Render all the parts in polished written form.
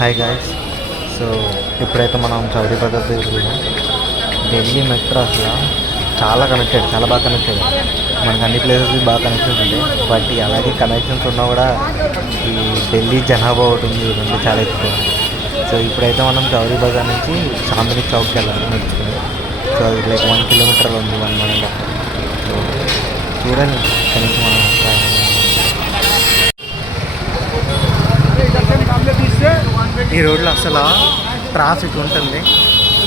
Hi guys. So ఇప్పుడైతే మనం చౌరీ బజార్ దగ్గర ఢిల్లీ మెట్రో అసలు చాలా కనెక్టెడ్, చాలా బాగా కనెక్టెడ్. మనకు అన్ని ప్లేసెస్ బాగా కనెక్షన్స్ ఉంటాయి. బట్ అలాగే కనెక్షన్స్ ఉన్నా కూడా ఈ ఢిల్లీ జనాభా ఒకటి ఉంది, రెండు చాలా ఎక్కువ. సో ఇప్పుడైతే మనం చౌరీ బజార్ నుంచి చాందిని చౌక్కి వెళ్ళాలి నడుచుకుని. సో అది లైక్ 1 కిలోమీటర్ ఉంది, 1.5. సో చూడండి కనీసం మనం ఈ రోడ్లో అసలు ట్రాఫిక్ ఉంటుంది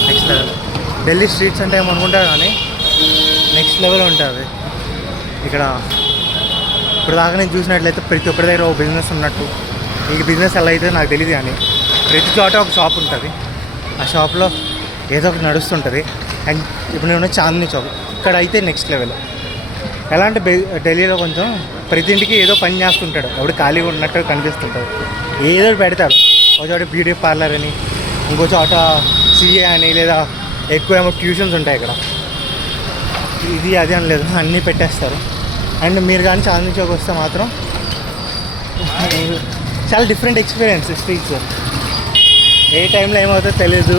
నెక్స్ట్ లెవెల్. ఢిల్లీ స్ట్రీట్స్ అంటే ఏమనుకుంటారు కానీ నెక్స్ట్ లెవెల్ ఉంటుంది ఇక్కడ. ఇప్పుడు దాకా నేను చూసినట్లయితే ప్రతి ఒక్కరి దగ్గర ఒక బిజినెస్ ఉన్నట్టు. ఈ బిజినెస్ ఎలా అయితే నాకు తెలియదు కానీ ప్రతి చోట ఒక షాప్ ఉంటుంది. ఆ షాప్లో ఏదో ఒకటి నడుస్తుంటుంది. అండ్ ఇప్పుడు నేను చాందిని చౌక్ ఇక్కడ అయితే నెక్స్ట్ లెవెల్. ఎలా అంటే ఢిల్లీలో కొంచెం ప్రతి ఇంటికి ఏదో పని చేస్తుంటాడు, అప్పుడు ఖాళీగా ఉన్నట్టు కనిపిస్తుంటాడు. ఏదో పెడతాడు. ఒక చోట బ్యూటీ పార్లర్ అని, ఇంకో చోట సిఏ అని, లేదా ఎక్కువ ఏమో ట్యూషన్స్ ఉంటాయి ఇక్కడ. ఇది అది అని లేదు, అన్నీ పెట్టేస్తారు. అండ్ మీరు కానీ చాందిని చౌక్ వస్తే మాత్రం చాలా డిఫరెంట్ ఎక్స్పీరియన్స్. స్ట్రీట్స్ ఏ టైంలో ఏమవుతుందో తెలీదు.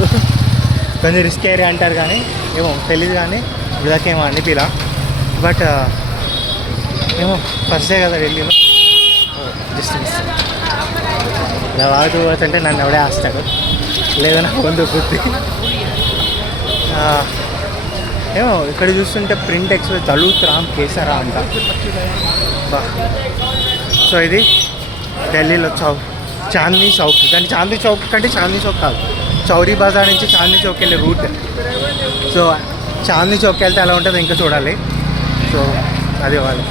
కొంచెం రిస్క్ ఏరియా అంటారు కానీ ఏమో తెలీదు. కానీ ఇదాకా ఏమో అనిపిలా. బట్ ఏమో ఫస్ట్ డే కదా ఢిల్లీలో, జస్ట్ మిస్. ఇలా వాడుతూ పోతుంటే నన్ను ఎవడే వేస్తాడు, లేదన్నా కొంత బుద్ధి. ఏమో ఇక్కడ చూస్తుంటే ప్రింట్ ఎక్స్ప్రెస్ దళూత్ రామ్ కేసరా అంట. సో ఇది ఢిల్లీలో చాందిని చౌక్. కానీ చాందిని చౌక్ కంటే చాందిని చౌక్ కాదు, చౌరీ బజార్ నుంచి చాందిని చౌక్ వెళ్ళే రూట్. సో చాందిని చౌక్కి వెళ్తే ఎలా ఉంటుందో ఇంకా చూడాలి. సో అదే వాళ్ళు